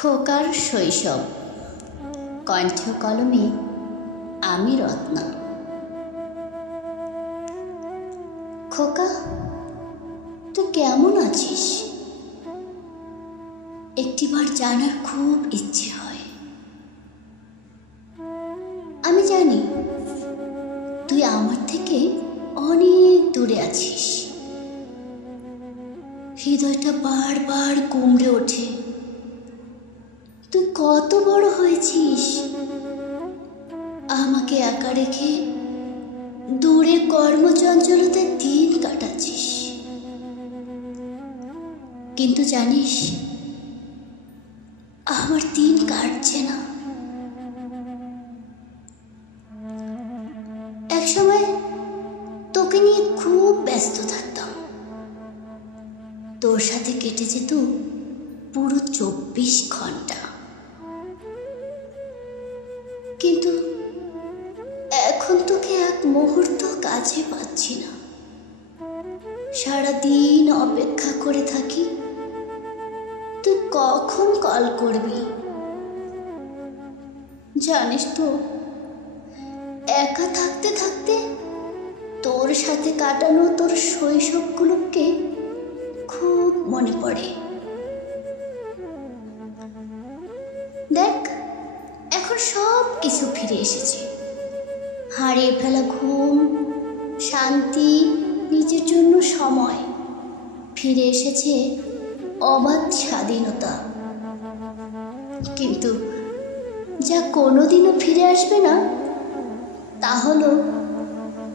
খোকার শৈশব, কণ্ঠ কলমে আমি রত্না। খোকা, তুই কেমন আছিস? একটিবার জানার খুব ইচ্ছে হয়। আমি জানি তুই আমার থেকে অনেক দূরে আছিস। হৃদয়টা বারবার কুমড়ে ওঠে। তুই কত বড় হয়েছিস, আমাকে একা রেখে দূরে কর্মচঞ্চলতায় দিন কাটাচ্ছিস। কিন্তু জানিস, আমার দিন কাটছে না। একসময় তোকে নিয়ে খুব ব্যস্ত থাকতাম। তোর সাথে কেটে যেত পুরো 24 ঘন্টা। কিন্তু এখন তোকে এক মুহূর্ত কাছে পাচ্ছি না। সারাদিন অপেক্ষা করে থাকি তুই কখন কল করবি। জানিস তো, একা থাকতে থাকতে তোর সাথে কাটানো তোর শৈশবগুলোকে খুব মনে পড়ে। দেখ, এখন সব কিছু ফিরে এসেছে। হারিয়ে ফেলা ঘুম, শান্তি, নিজের জন্য সময়। ফিরে এসেছে অবাধ স্বাধীনতা। কিন্তু যা কোনোদিনও ফিরে আসবে না, তা হলো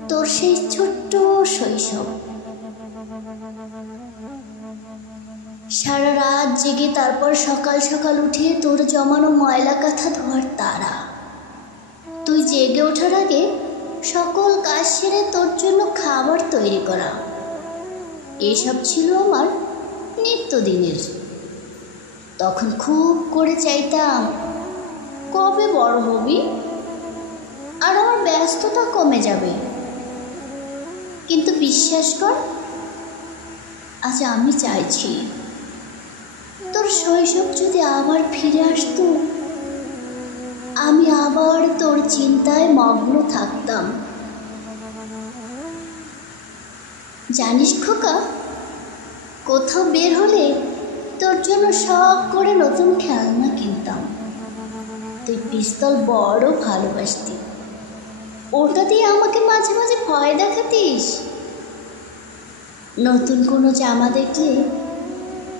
তোর সেই ছোট্ট শৈশব। সারা রাত জেগে তারপর সকাল সকাল উঠে তোর জমানো ময়লা কাঁথা ধোয়ার তাড়া। তুই জেগে ওঠার আগে সকল কাজ সেরে তোর জন্য খাবার তৈরি করা। এসব ছিল আমার নিত্যদিনের। তখন খুব করে চাইতাম কবে বড় হবি আর আমার ব্যস্ততা কমে যাবে। কিন্তু বিশ্বাস কর, আজ আমি চাইছি তোর শৈশব যদি আবার ফিরে আসতো, আমি আবার তোর চিন্তায় মগ্ন থাকতাম। জানিস খোকা, কোথাও বের হলে তোর জন্য শখ করে নতুন খেলনা কিনতাম। তুই পিস্তল বড় ভালোবাসতি। ওটা দিয়ে আমাকে মাঝে মাঝে ভয় দেখাতিস। নতুন কোনো জামা দেখলে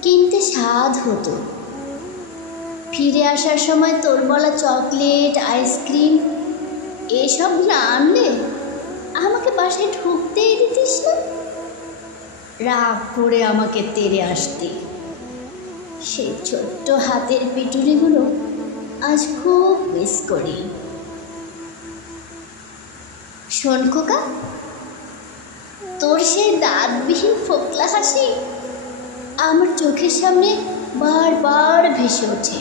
কিনতে স্বাদ হতো। ফিরে আসার সময় তোর বলা চকলেট, আইসক্রিম এসব না আনলে আমাকে বাসায় ঢুকতেই দিতিস না। রাগ করে আমাকে তেড়ে আসতি। সেই ছোট্ট হাতের পিটুনিগুলো আজ খুব মিস করি। শোন খোকা, তোর সেই দাঁতবিহীন ফোকলা হাসি আমার চোখের সামনে বারবার ভেসে ওঠে।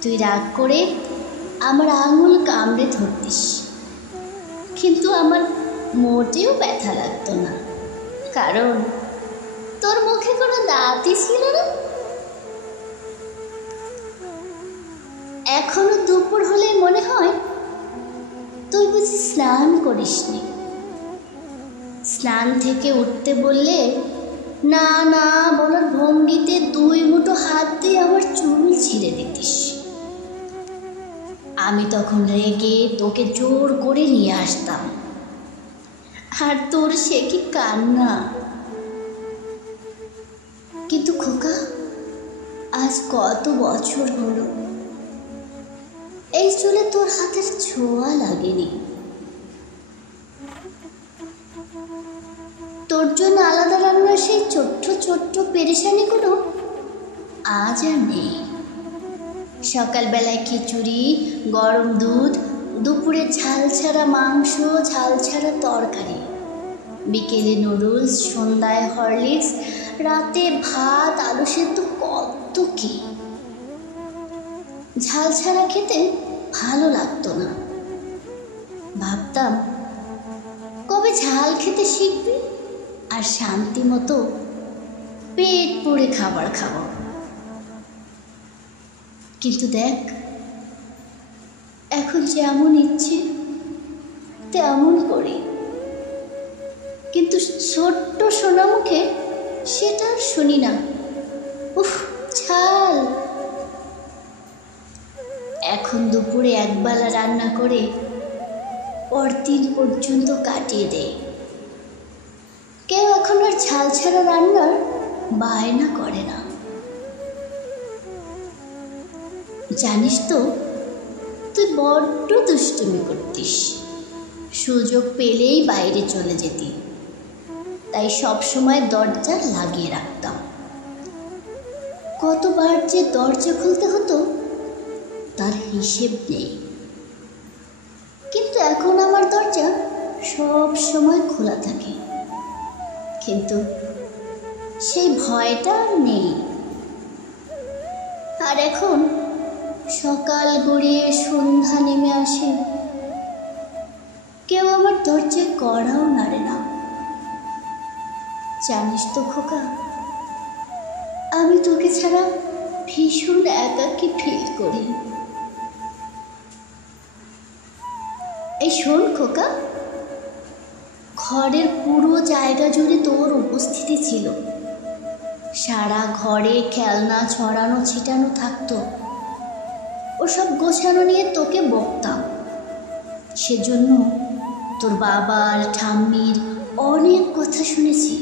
তুই রাগ করে আমার আঙুল কামড়ে ধরতিস, কিন্তু আমার মোটেও ব্যথা লাগতো না, কারণ তোর মুখে কোনো দাঁতই ছিল না। এখনো দুপুর হলে মনে হয় তুই বুঝি স্নান করিসনি। স্নান থেকে উঠতে বললে না না বলার ভঙ্গিতে 2 মুঠো হাত দিয়ে আমার চুল ছিঁড়ে দিতিস। আমি তখন রেগে তোকে জোর করে নিয়ে আসতাম। আর তোর সে কি কান্না। কিন্তু খোকা, আজ কত বছর হলো, এই চুলে তোর হাতের ছোঁয়া লাগেনি। তোর জন্য আলাদা রান্নার সেই ছোট্ট ছোট্ট পেরেশানিগুলো আজ আর নেই। সকালবেলায় খিচুড়ি, গরম দুধ, দুপুরে ঝাল ছাড়া মাংস, ঝাল ছাড়া তরকারি, বিকেলে নুডলস, সন্ধ্যায় হরলিক্স, রাতে ভাত, আলু সেদ্ধ, কত কি। ঝাল ছাড়া খেতে ভালো লাগতো না। ভাবতাম কবে ঝাল খেতে শিখবি আর শান্তি মতো পেট পুড়ে খাবার খাবো। কিন্তু দেখ, এখন যেমন ইচ্ছে তেমন করি, কিন্তু ছোট্ট সোনামুখে সেটা আর শুনি না। উফ, ছাল। এখন দুপুরে একবেলা রান্না করে পরদিন পর্যন্ত কাটিয়ে দেয়। কেউ এখন আর ঝাল ছাড়া রান্নার বায়না করে না। জানিস তো, তুই বড্ড দুষ্টুমি করতিস। সুযোগ পেলেই বাইরে চলে যেতি, তাই সব সময় দরজা লাগিয়ে রাখতাম। কতবার যে দরজা খুলতে হতো তার হিসেব নেই। কিন্তু এখন আমার দরজা সব সময় খোলা থাকে, কিন্তু সেই ভয়টা আর নেই। আর এখন সকাল গড়িয়ে সন্ধ্যা নেমে আসে, কেউ আমার দরজায় কড়াও নাড়ে না। জানিস তো খোকা, আমি তোকে ছাড়া ভীষণ একাকী ফিল করি। এই শোন খোকা, ঘরের পুরো জায়গা জুড়ে তোর উপস্থিতি ছিল। সারা ঘরে খেলনা ছড়ানো ছিটানো থাকতো। ওসব গোছানো নিয়ে তোকে বকতাম। সেজন্য তোর বাবার ঠাম্মির অনেক কথা শুনেছি।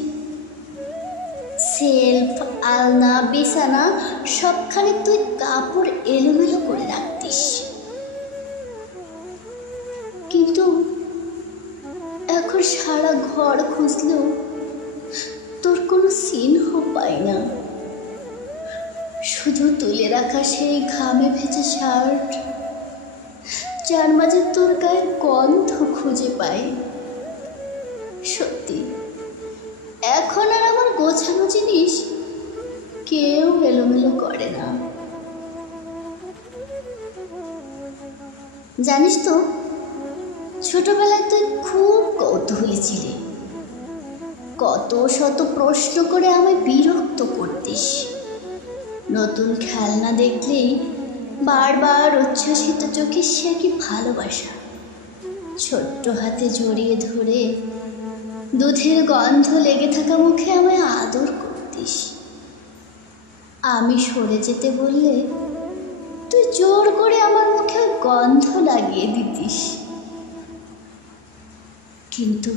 সেলফ, আলনা, বিছানা সবখানে তুই কাপড় এলোমেলো করে রাখতিস, কিন্তু এখন সারা ঘর খুঁজলেও তোর কোনো চিহ্ন পাই না। শুধু তুলে রাখা সেই ঘামে ভেজা শার্ট, যার মাঝে তোর গায়ের গন্ধ খুঁজে পাই। সত্যি, এখন আর আমার গোছানো জিনিস কেউ এলোমেলো করে না। জানিস তো, ছোটবেলায় তুই খুব কৌতূহলী ছিলি। কত শত প্রশ্ন করে আমায় বিরক্ত করতিস। নতুন খেলনা দেখলেই বারবার উচ্ছ্বসিত চোখে সে কি ভালোবাসা। ছোট্ট হাতে জড়িয়ে ধরে দুধের গন্ধ লেগে থাকা মুখে আমায় আদর করতিস। আমি সরে যেতে বললে তুই জোর করে আমার মুখে গন্ধ লাগিয়ে দিতিস। কিন্তু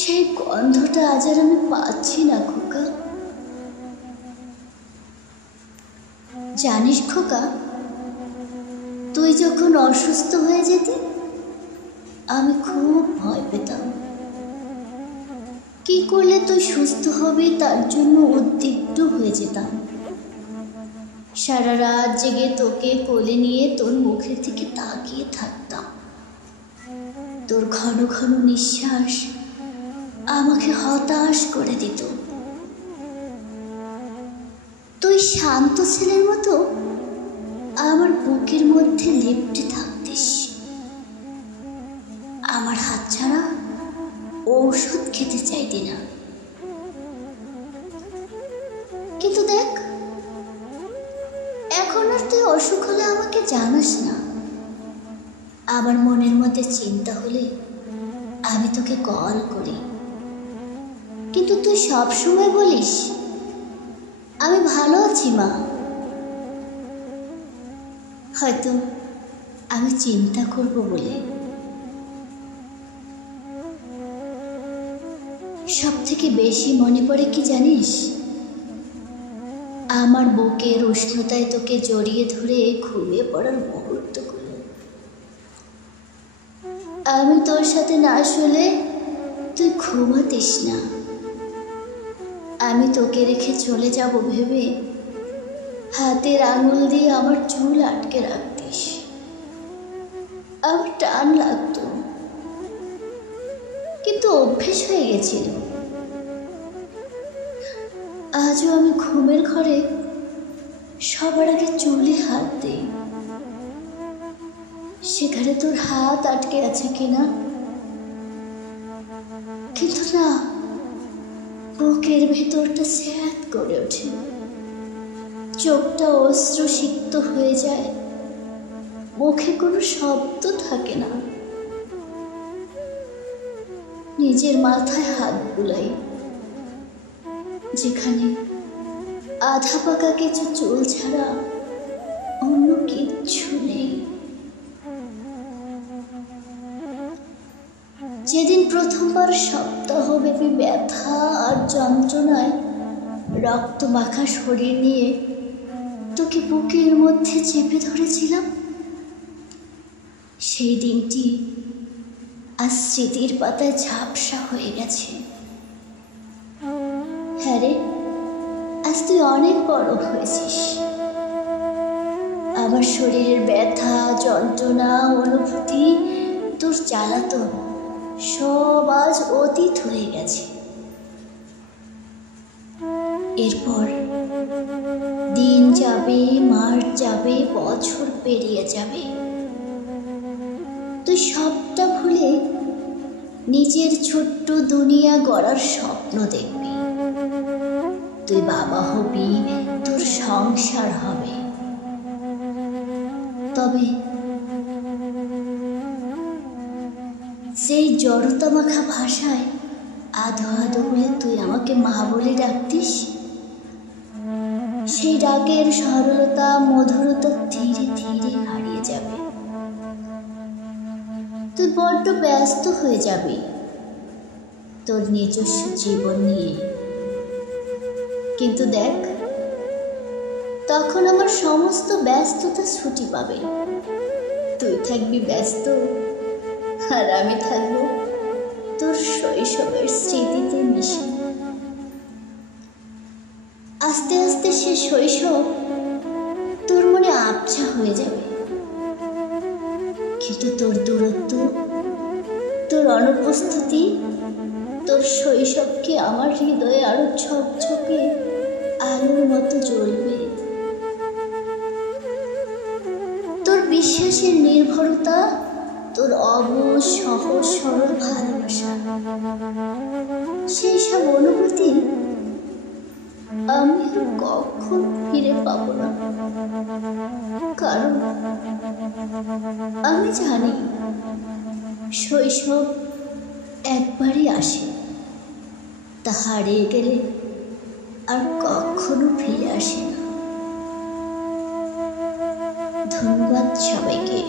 সেই গন্ধটা আজ আর আমি পাচ্ছি না খোকা। জানিস খোকা, তুই যখন অসুস্থ হয়ে যেতি আমি খুব ভয় পেতাম। কি করলে তুই সুস্থ হবি তার জন্য উদ্বিগ্ন হয়ে যেতাম। সারা রাত জেগে তোকে কোলে নিয়ে তোর মুখের দিকে তাকিয়ে থাকতাম। তোর ঘন ঘন নিঃশ্বাস আমাকে হতাশ করে দিত। তুই শান্ত ছেলের মতো আমার বুকের মধ্যে লেপ্টে থাকতিস। আমার হাত ছাড়া ঔষধ খেতে চাইতি না। কিন্তু দেখ, এখন আর তুই অসুখ হলে আমাকে জানাস না। আমার মনের মধ্যে চিন্তা হলে আমি তোকে কল করি, কিন্তু তুই সব সময় বলিস আমি ভালো আছি মা। হয়তো আমি চিন্তা করব বলে। সব থেকে বেশি মনে পড়ে কি জানিস? আমার বুকের উষ্ণতায় তোকে জড়িয়ে ধরে ঘুমিয়ে পড়ার মুহূর্তগুলো। আমি তোর সাথে না শুলে তুই ঘুমাতিস না। আমি তোকে রেখে চলে যাব ভেবে হাতের আঙুল দিয়ে আমার চুল আটকে রাখতিস। আমার টান লাগতো, কিন্তু অভ্যেস হয়ে গেছিল। আজও আমি ঘুমের ঘরে সবার আগে চুলে হাত দিই, সেখানে তোর হাত আটকে আছে কিনা। কিন্তু না, বুকের ভেতরটা স্যাঁত করে ওঠে। চোখটা অশ্রুসিক্ত হয়ে যায়, মুখে কোনো শব্দ থাকে না। নিজের মাথায় হাত বুলাই, যেখানে আধা পাকা কিছু চুল ছাড়া অন্য কিচ্ছু নেই। যেদিন প্রথমবার সপ্তাহব্যাপী ব্যথা আর যন্ত্রণায় রক্ত মাখা শরীর নিয়ে তোকে বুকের মধ্যে চেপে ধরেছিলাম, সেই দিনটি আজ স্মৃতির পাতায় ঝাপসা হয়ে গেছে। হ্যাঁ রে, আজ তুই অনেক বড় হয়েছিস। আমার শরীরের ব্যথা, যন্ত্রণা, অনুভূতি, তোর জ্বালাতন সব আজ অতীত হয়ে গেছে। এরপর দিন যাবে, মাস যাবে, বছর পেরিয়ে যাবে, তুই সবটা ভুলে নিজের ছোট্ট দুনিয়া গড়ার স্বপ্ন দেখবি। তুই বাবা হবি, তোর সংসার হবে। তবে সেই জড়তা মাখা ভাষায় আধো আধো বলে তুই আমাকে মা বলে ডাকতিস, সেই ডাকের সরলতা, মধুরতা ধীরে ধীরে হারিয়ে যাবে। তুই বড্ড ব্যস্ত হয়ে যাবি তোর নিজস্ব জীবন নিয়ে। কিন্তু দেখ, তখন আমার সমস্ত ব্যস্ততা ছুটি পাবে। তুই থাকবি ব্যস্ত, আর আমি থাকবো তোর শৈশবের স্মৃতিতে মিশে। আস্তে আস্তে সে শৈশব তোর মনে আবছা হয়ে যাবে, কিন্তু তোর দূরত্ব, তোর অনুপস্থিতি, তোর শৈশবকে আমার হৃদয়ে আরো ঝকঝকে আলোর মতো জ্বলবে। তোর বিশ্বাসের নির্ভরতা, তোর অবুঝ সহজ সরল ভালোবাসা, সেই সব অনুভূতি আমি আর কখন ফিরে পাবো না। কারণ আমি জানি শৈশব একবারই আসে, তা হারিয়ে গেলে আর কখনো ফিরে আসে না। ধন্যবাদ সবাইকে।